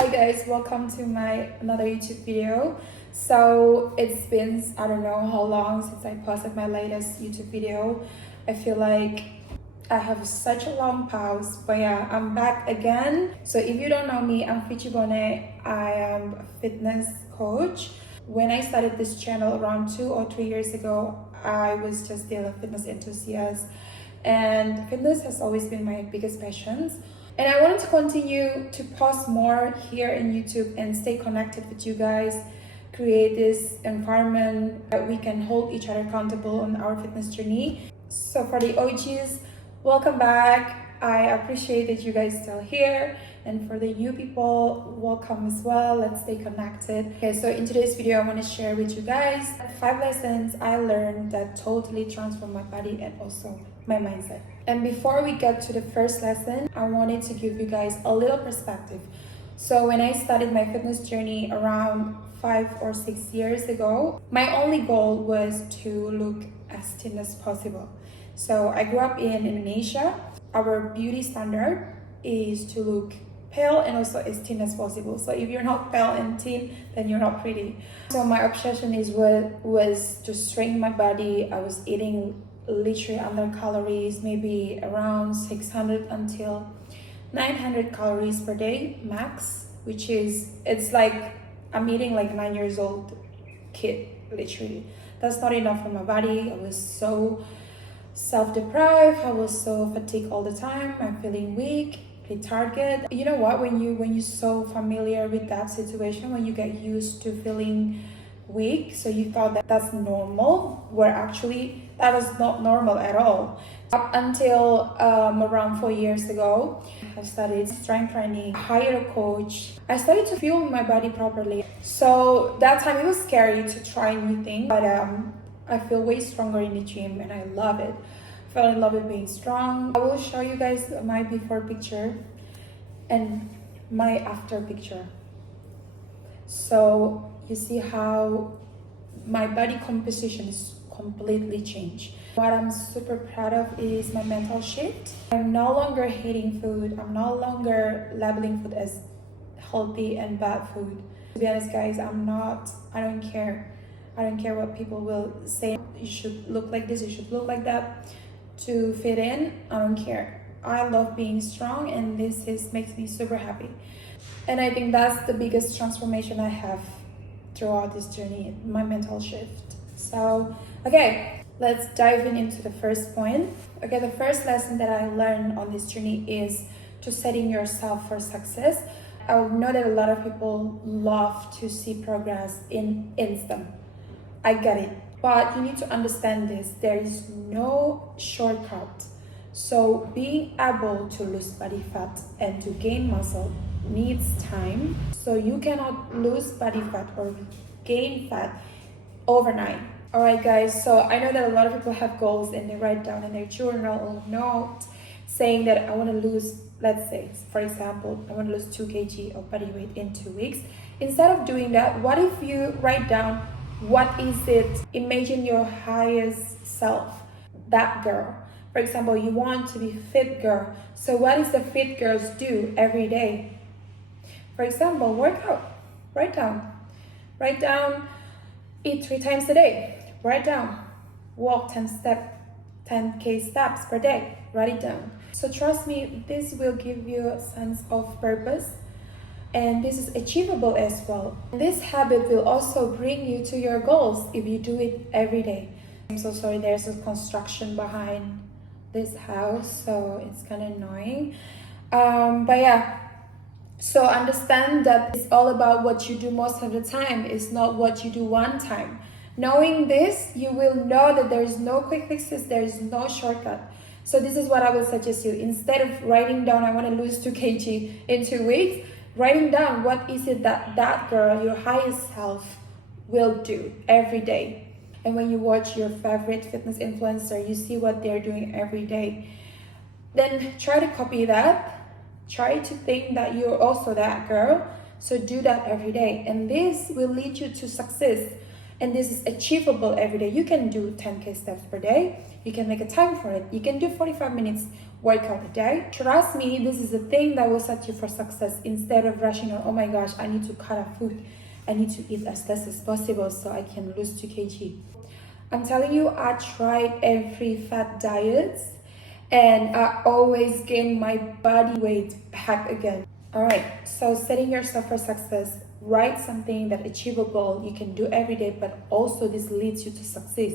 Hi guys, welcome to my another YouTube video. So it's been I don't know how long since I posted my latest YouTube video. I feel like I have such a long pause, but yeah, I'm back again. So if you don't know me, I'm Fichi Bone. I am a fitness coach. When I started this channel around 2 or 3 years ago, I was just still a fitness enthusiast, and fitness has always been my biggest passions. And I wanted to continue to post more here in YouTube and stay connected with you guys, create this environment that we can hold each other accountable on our fitness journey. So for the OGs, welcome back. I appreciate that you guys still here. And for the new people, welcome as well. Let's stay connected. Okay, so in today's video, I want to share with you guys 5 lessons I learned that totally transformed my body and also my mindset. And before we get to the first lesson, I wanted to give you guys a little perspective. So when I started my fitness journey around 5 or 6 years ago, my only goal was to look as thin as possible. So I grew up in Indonesia. Our beauty standard is to look pale and also as thin as possible. So if you're not pale and thin, then you're not pretty. So my obsession was to strengthen my body. I was eating literally under calories, maybe around 600 until 900 calories per day max, which is, it's like I'm eating like a 9 years old kid, literally. That's not enough for my body. I was so self-deprived. I was so fatigued all the time. I'm feeling weak, lethargic. You know what, when you're so familiar with that situation, when you get used to feeling weak, so you thought that that's normal, where actually that was not normal at all. Up until around 4 years ago, I started strength training, hired a coach. I started to feel my body properly. So that time it was scary to try new things, but I feel way stronger in the gym and I love it. I fell in love with being strong. I will show you guys my before picture and my after picture. So you see how my body composition is completely changed. What I'm super proud of is my mental shift. I'm no longer hating food. I'm no longer labeling food as healthy and bad food. To be honest guys, I don't care. I don't care what people will say. You should look like this, you should look like that to fit in. I don't care. I love being strong and makes me super happy. And I think that's the biggest transformation I have throughout this journey, my mental shift. So, okay, let's dive into the first point. Okay, the first lesson that I learned on this journey is to setting yourself for success. I know that a lot of people love to see progress in instant. I get it, but you need to understand this. There is no shortcut. So being able to lose body fat and to gain muscle needs time. So you cannot lose body fat or gain fat overnight. All right, guys. So I know that a lot of people have goals and they write down in their journal or note saying that I want to lose, let's say, for example, I want to lose 2 kg of body weight in 2 weeks. Instead of doing that, what if you write down what is it? Imagine your highest self, that girl. For example, you want to be fit girl. So what is the fit girls do every day? For example, work out. Write down. Write down, eat 3 times a day. Write down. Walk 10k steps per day. Write it down. So trust me, this will give you a sense of purpose. And this is achievable as well. This habit will also bring you to your goals if you do it every day. I'm so sorry, there's a construction behind this house, so it's kind of annoying. But yeah, so understand that it's all about what you do most of the time. It's not what you do one time. Knowing this, you will know that there is no quick fixes, there is no shortcut. So this is what I will suggest you. Instead of writing down, I want to lose 2 kg in 2 weeks, writing down what is it that girl, your highest self, will do every day. And when you watch your favorite fitness influencer, you see what they're doing every day. Then try to copy that. Try to think that you're also that girl. So do that every day. And this will lead you to success. And this is achievable every day. You can do 10k steps per day. You can make a time for it. You can do 45 minutes workout a day. Trust me, this is a thing that will set you for success instead of rushing on, oh my gosh, I need to cut off food. I need to eat as less as possible so I can lose 2 kg. I'm telling you, I tried every fat diet and I always gain my body weight back again. All right, so setting yourself for success, write something that achievable you can do every day, but also this leads you to success.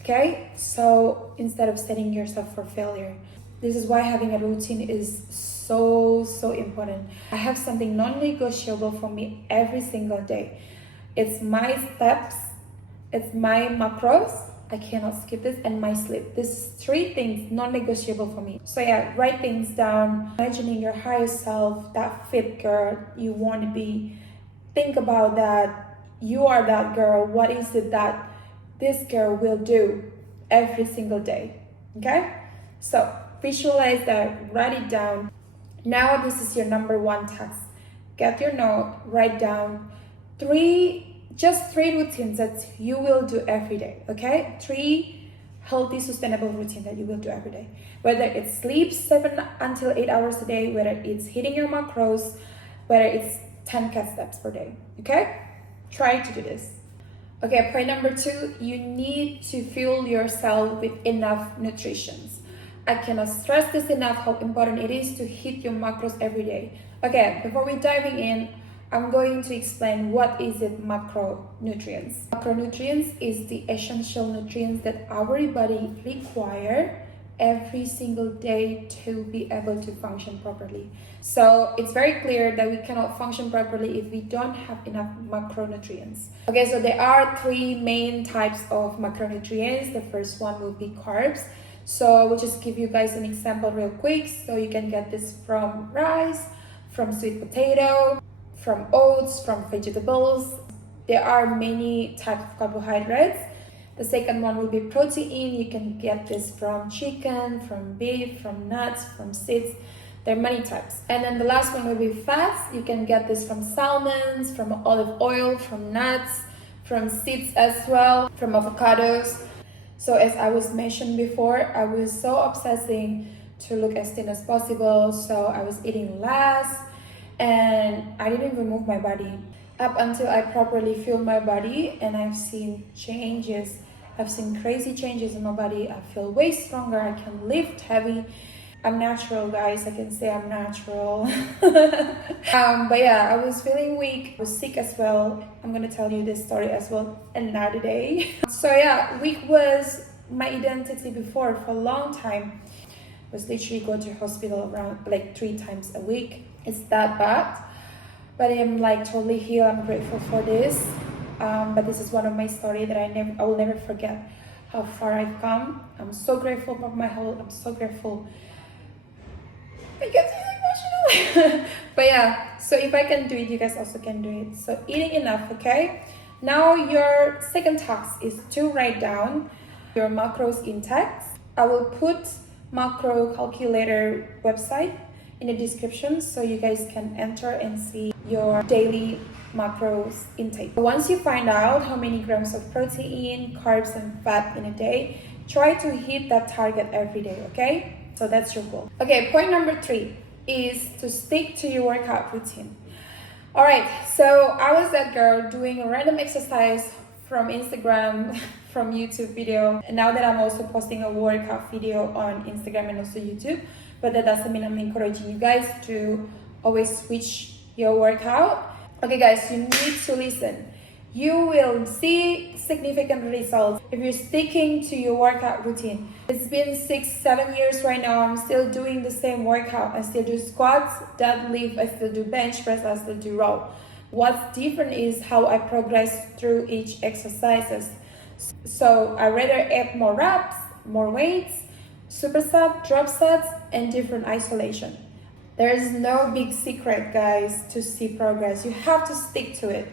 Okay, so instead of setting yourself for failure, this is why having a routine is so important. I have something non-negotiable for me every single day. It's my steps, it's my macros, I cannot skip this, and my sleep. This is 3 things non-negotiable for me. So yeah, write things down, imagining your higher self, that fit girl you want to be. Think about that. You are that girl. What is it that this girl will do every single day? Okay, so visualize that, write it down. Now this is your number 1 task. Get your note, write down 3 routines that you will do every day. Okay, 3 healthy, sustainable routines that you will do every day. Whether it's sleep 7 until 8 hours a day, whether it's hitting your macros, whether it's 10 cat steps per day. Okay, try to do this. Okay, point number 2, you need to fuel yourself with enough nutrition. I cannot stress this enough how important it is to hit your macros every day. Okay, before we diving in, I'm going to explain what is it macronutrients. Macronutrients is the essential nutrients that our body require every single day to be able to function properly. So it's very clear that we cannot function properly if we don't have enough macronutrients. Okay, so there are 3 main types of macronutrients. The first one will be carbs. So I will just give you guys an example real quick. So you can get this from rice, from sweet potato, from oats, from vegetables. There are many types of carbohydrates. The second one will be protein. You can get this from chicken, from beef, from nuts, from seeds. There are many types. And then the last one will be fats. You can get this from salmons, from olive oil, from nuts, from seeds as well, from avocados. So as I was mentioned before, I was so obsessing to look as thin as possible. So I was eating less and I didn't even move my body up until I properly fueled my body, and I've seen changes. I've seen crazy changes in my body. I feel way stronger. I can lift heavy. I'm natural, guys. I can say I'm natural. But yeah, I was feeling weak. I was sick as well. I'm gonna tell you this story as well another day. So yeah, weak was my identity before for a long time. I was literally go to hospital around like 3 times a week. It's that bad. But I'm like totally healed. I'm grateful for this. But this is one of my stories that I will never forget how far I've come. I'm so grateful for my health. I'm so grateful. It gets really emotional. But yeah, so if I can do it, you guys also can do it. So eating enough, okay? Now your second task is to write down your macros intakes. I will put macro calculator website in the description so you guys can enter and see your daily macros intake. Once you find out how many grams of protein, carbs, and fat in a day, try to hit that target every day, okay? So that's your goal. Okay, point number 3 is to stick to your workout routine. All right, so I was that girl doing a random exercise from Instagram, from YouTube video. And now that I'm also posting a workout video on Instagram and also YouTube, but that doesn't mean I'm encouraging you guys to always switch your workout. Okay guys, you need to listen. You will see significant results if you're sticking to your workout routine. It's been 6-7 years right now. I'm still doing the same workout. I still do squats, deadlift, I still do bench press, I still do row. What's different is how I progress through each exercises. So I rather add more reps, more weights, superset, drop sets, and different isolation. There is no big secret, guys, to see progress. You have to stick to it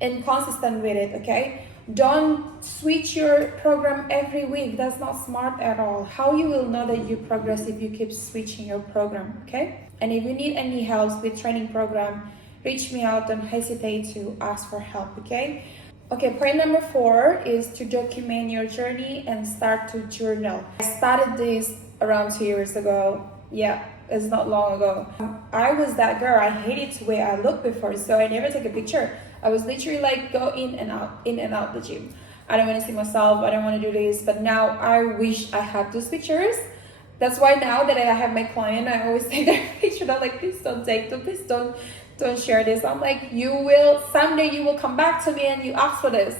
and consistent with it, okay? Don't switch your program every week. That's not smart at all. How you will know that you progress if you keep switching your program, okay? And if you need any help with training program, reach me out. Don't hesitate to ask for help, okay? Okay, point number 4 is to document your journey and start to journal. I started this around 2 years ago. Yeah, it's not long ago. I was that girl. I hated the way I looked before, so I never take a picture. I was literally like go in and out the gym. I don't want to see myself. I don't want to do this. But now I wish I had those pictures. That's why now that I have my client, I always take their picture. They're like, please don't take them. Please don't share this. I'm like, someday you will come back to me and you ask for this.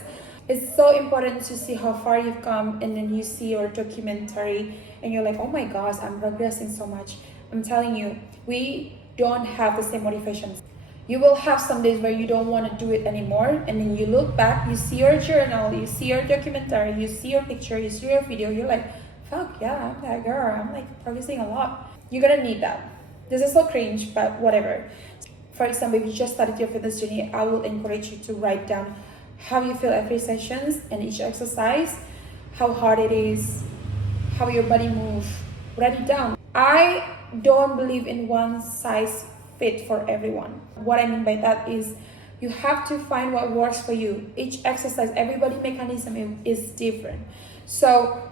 It's so important to see how far you've come, and then you see your documentary and you're like, oh my gosh, I'm progressing so much. I'm telling you, we don't have the same motivations. You will have some days where you don't want to do it anymore, and then you look back, you see your journal, you see your documentary, you see your picture, you see your video, you're like, fuck yeah, I'm that girl. I'm like progressing a lot. You're gonna need that. This is so cringe, but whatever. For example, if you just started your fitness journey, I will encourage you to write down how you feel every sessions and each exercise, how hard it is, how your body moves. Write it down. I don't believe in one size fit for everyone. What I mean by that is you have to find what works for you. Each exercise, everybody mechanism is different. So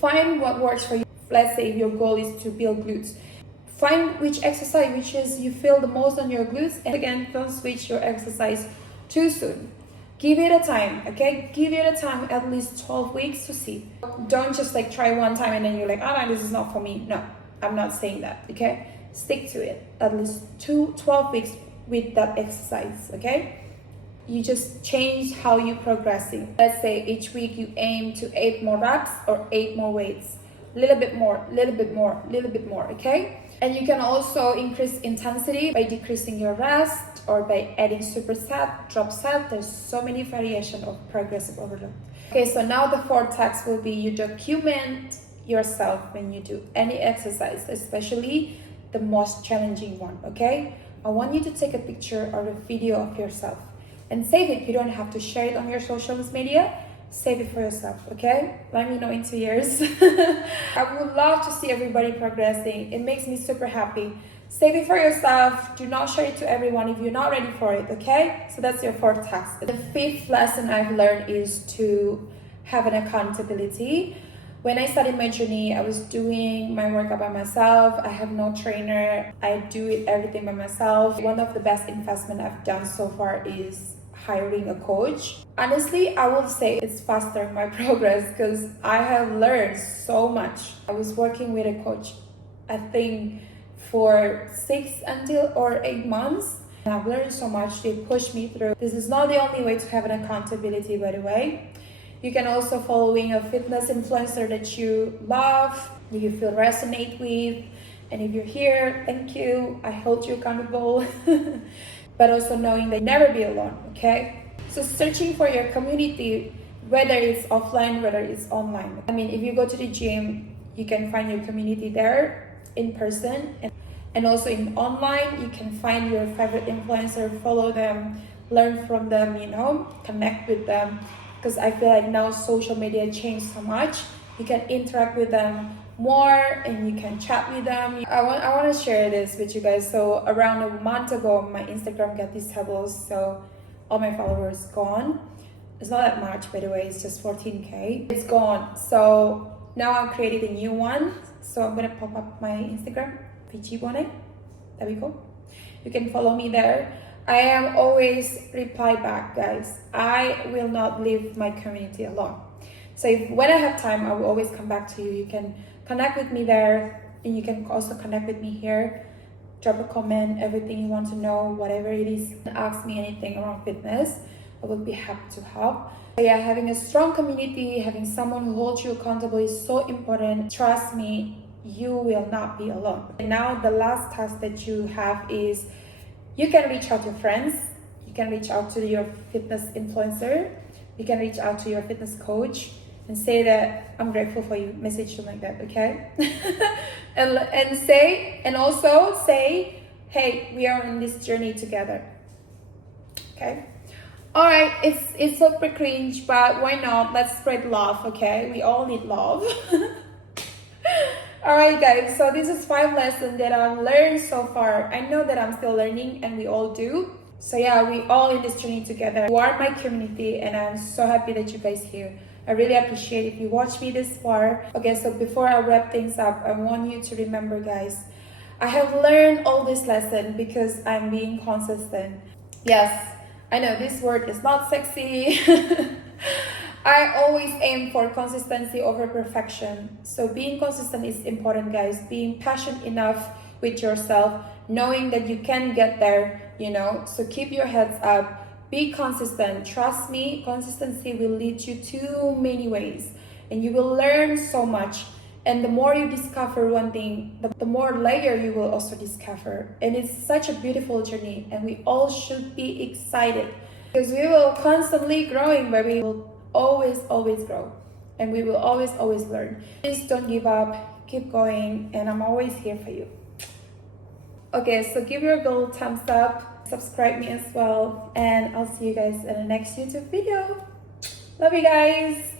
find what works for you. Let's say your goal is to build glutes. Find which exercise which is you feel the most on your glutes, and again, don't switch your exercise too soon. Give it a time, okay? Give it a time, at least 12 weeks to see. Don't just like try one time and then you're like, oh no, this is not for me. No, I'm not saying that, okay? Stick to it, at least 12 weeks with that exercise, okay? You just change how you're progressing. Let's say each week you aim to 8 more reps or 8 more weights. Little bit more, little bit more, little bit more, okay? And you can also increase intensity by decreasing your rest or by adding superset, drop set. There's so many variations of progressive overload. Okay, so now the fourth task will be you document yourself when you do any exercise, especially the most challenging one, okay? I want you to take a picture or a video of yourself and save it. You don't have to share it on your social media. Save it for yourself, okay? Let me know in 2 years. I would love to see everybody progressing. It makes me super happy. Save it for yourself. Do not share it to everyone if you're not ready for it, okay? So that's your fourth task. The fifth lesson I've learned is to have an accountability. When I started my journey, I was doing my workout by myself. I have no trainer. I do it everything by myself. One of the best investment I've done so far is hiring a coach. Honestly, I will say it's faster my progress because I have learned so much. I was working with a coach, I think for 6 until or 8 months. And I've learned so much. They pushed me through. This is not the only way to have an accountability, by the way. You can also following a fitness influencer that you love, that you feel resonate with. And if you're here, thank you. I hold you accountable. But also knowing that never be alone, okay? So searching for your community, whether it's offline, whether it's online. I mean, if you go to the gym, you can find your community there in person. And also in online, you can find your favorite influencer, follow them, learn from them, you know, connect with them. Because I feel like now social media changed so much. You can interact with them more and you can chat with them. I want to share this with you guys. So around a month ago, my Instagram got disabled, so all my followers gone. It's not that much, by the way, it's just 14k. It's gone. So now I'm creating a new one. So I'm gonna pop up my Instagram, Vichibone. There we go. You can follow me there. I am always reply back, guys. I will not leave my community alone. So when I have time, I will always come back to you. You can connect with me there, and you can also connect with me here. Drop a comment, everything you want to know, whatever it is. Ask me anything around fitness. I will be happy to help. So yeah, having a strong community, having someone who holds you accountable is so important. Trust me, you will not be alone. And now the last task that you have is you can reach out to friends. You can reach out to your fitness influencer. You can reach out to your fitness coach and say that I'm grateful for you. Message them like that, okay? and also say, hey, we are on this journey together. Okay? All right, it's super cringe, but why not? Let's spread love, okay? We all need love. All right, guys, so this is 5 lessons that I've learned so far. I know that I'm still learning, and we all do. So yeah, we all in this journey together. You are my community, and I'm so happy that you guys here. I I really appreciate if you watch me this far. Okay, so before I wrap things up, I want you to remember, guys, I have learned all this lesson because I'm being consistent. Yes, I know this word is not sexy. I always aim for consistency over perfection. So being consistent is important, guys. Being passionate enough with yourself, knowing that you can get there, you know. So keep your heads up. Be consistent. Trust me, consistency will lead you to many ways and you will learn so much. And the more you discover one thing, the more layer you will also discover. And it's such a beautiful journey and we all should be excited because we will constantly growing, but we will always grow and we will always learn. Please don't give up, keep going, and I'm always here for you. Okay, so give your girl a thumbs up, subscribe me as well, and I'll see you guys in the next YouTube video. Love you guys.